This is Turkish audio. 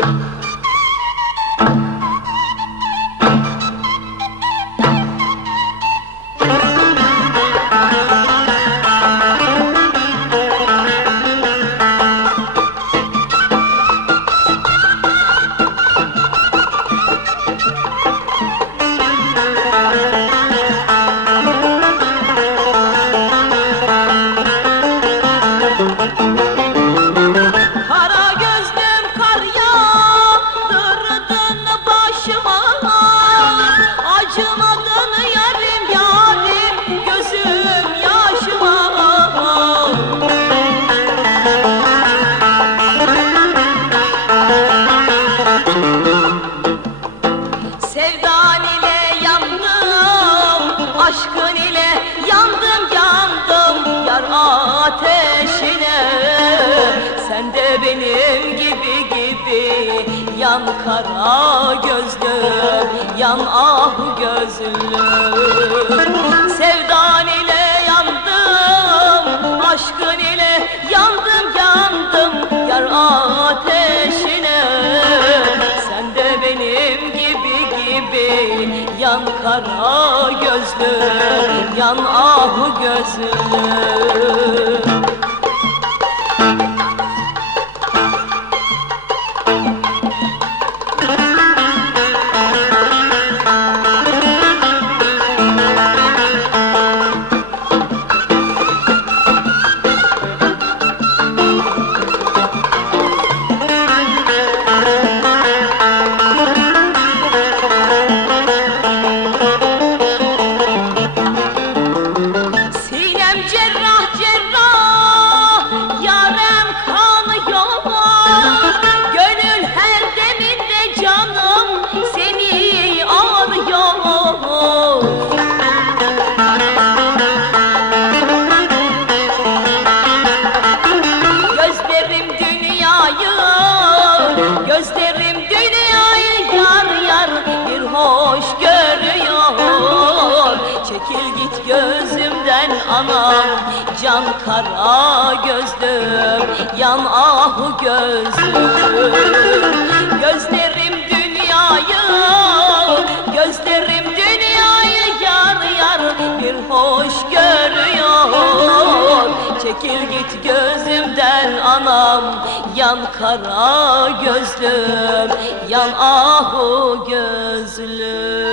Kara Sevdan ile yandım, aşkın ile yandım yandım yar ateşine. Sen de benim gibi gibi yan kara gözlüm, yan ah gözlüm gibi yan kara gözlüm, yan ah gözlüm Çekil git gözümden anam. Can kara gözlüm Yan ah gözlüm. Gözlerim dünyayı Gözlerim dünyayı Yar yar bir hoş görüyor. Çekil git gözümden anam Yan kara gözlüm Yan ahu gözlüm